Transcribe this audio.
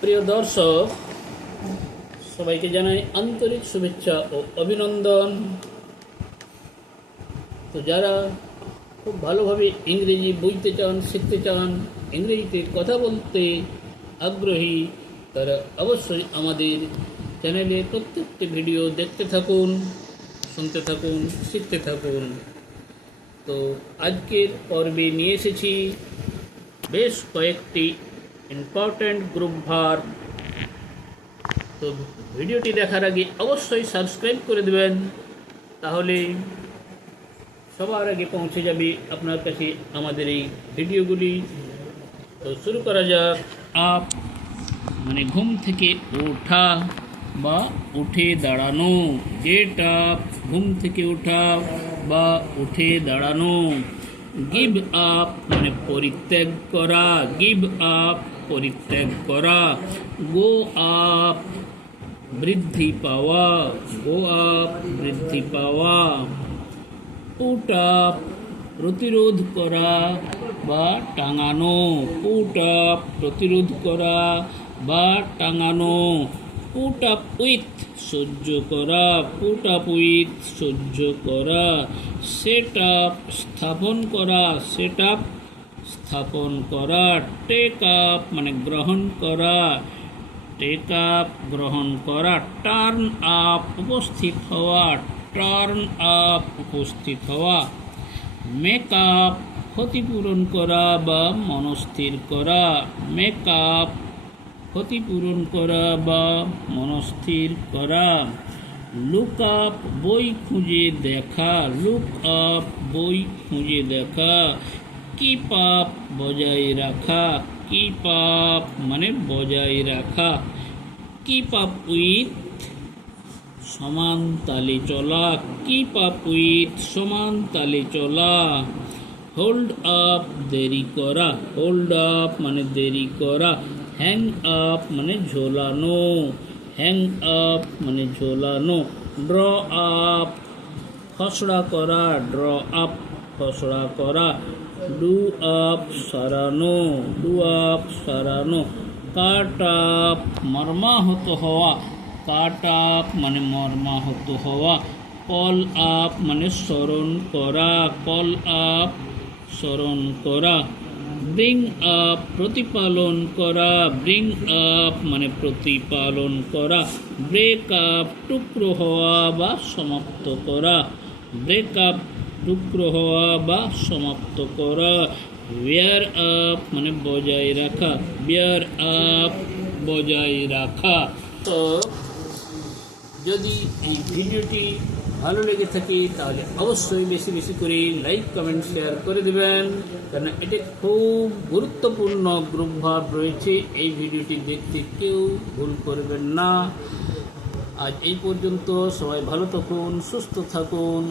প্রিয় দর্শক, সবাইকে জানাই আন্তরিক শুভেচ্ছা ও অভিনন্দন। তো যারা খুব ভালোভাবে ইংরেজি বুঝতে চান, শিখতে চান, ইংরেজিতে কথা বলতে আগ্রহী, তারা অবশ্যই আমাদের চ্যানেলে প্রত্যেকটি ভিডিও দেখতে থাকুন, শুনতে থাকুন, শিখতে থাকুন। তো আজকের পর্বে নিয়ে এসেছি বেশ কয়েকটি ইম্পর্ট্যান্ট গ্রুপ ভার্ব। তো ভিডিওটি দেখার আগে অবশ্যই সাবস্ক্রাইব করে দেবেন, তাহলে সবার আগে পৌঁছে যাবে আপনার কাছে আমাদের এই ভিডিওগুলি। তো শুরু করা যাক। আপ মানে ঘুম থেকে ওঠা বা উঠে দাঁড়ানো। গেট আপ ঘুম থেকে ওঠা বা উঠে দাঁড়ানো। গিভ আপ মানে পরিত্যাগ করা। গিভ আপ পরিত্যাগ করা। গো আপ বৃদ্ধি পাওয়া। গো আপ বৃদ্ধি পাওয়া। পুট আপ প্রতিরোধ করা বা টাঙানো। পুট আপ প্রতিরোধ করা বা টাঙানো। পুট আপ উইথ সহ্য করা। পুট আপ উইথ সহ্য করা। সেট আপ স্থাপন করা। সেট আপ স্থাপন করা। টেক আপ মানে গ্রহণ করা। টেক আপ গ্রহণ করা। টার্ন আপ উপস্থিত হওয়া। টার্ন আপ উপস্থিত হওয়া। মেক আপ ক্ষতিপূরণ করা বা মনস্থির করা। মেক আপ ক্ষতিপূরণ করা বা মনস্থির করা। লুক আপ বই খুঁজে দেখা। লুক আপ বই খুঁজে দেখা। কিপ আপ বজায় রাখা। কিপ আপ মানে বজায় রাখা। কিপ আপ উইথ সমান তালে চলা। কিপ আপ উইথ সমান তালে চলা। হোল্ড আপ দেরি করা। হোল্ড আপ মানে দেরি করা। হ্যাং আপ মানে ঝোলানো। হ্যাং আপ মানে ঝোলানো। ড্র আপ খসড়া করা। ড্র আপ খসড়া করা। ডু আপ সারানো। ডু আপ সারানো। কাট আপ মর্মাহত হওয়া। কাট আপ মানে মর্মাহত হওয়া। কল আপ মানে স্মরণ করা। কল আপ স্মরণ করা। ব্রিং আপ প্রতিপালন করা। ব্রিং আপ মানে প্রতিপালন করা। ব্রেক আপ টুকরো হওয়া বা সমাপ্ত করা। ব্রেক আপ টুকরো হওয়া বা সমাপ্ত করা। ওয়্যার আপ মানে বজায় রাখা। ওয়্যার আপ বজায় রাখা। তো যদি এই ভিডিওটি ভালো লেগে থাকে তাহলে অবশ্যই বেশি বেশি করে লাইক, কমেন্ট, শেয়ার করে দেবেন, কারণ এটি খুব গুরুত্বপূর্ণ গ্রুপ ভার্ব রয়েছে। এই ভিডিওটি দেখতে কেউ ভুল করবেন না। আজ এই পর্যন্ত। সবাই ভালো থাকুন, সুস্থ থাকুন।